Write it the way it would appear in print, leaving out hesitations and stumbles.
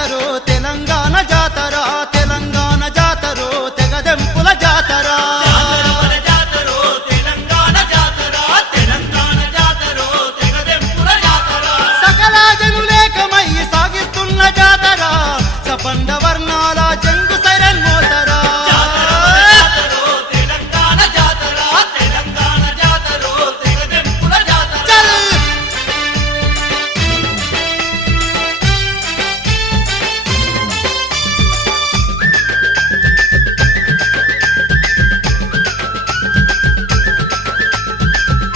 జాతరో తెలంగాణ జాతర, తెలంగాణ జాతరో తెగదెంపుల జాతర. సకల జనులేకమై సాగిస్తున్న జాతర, సపండ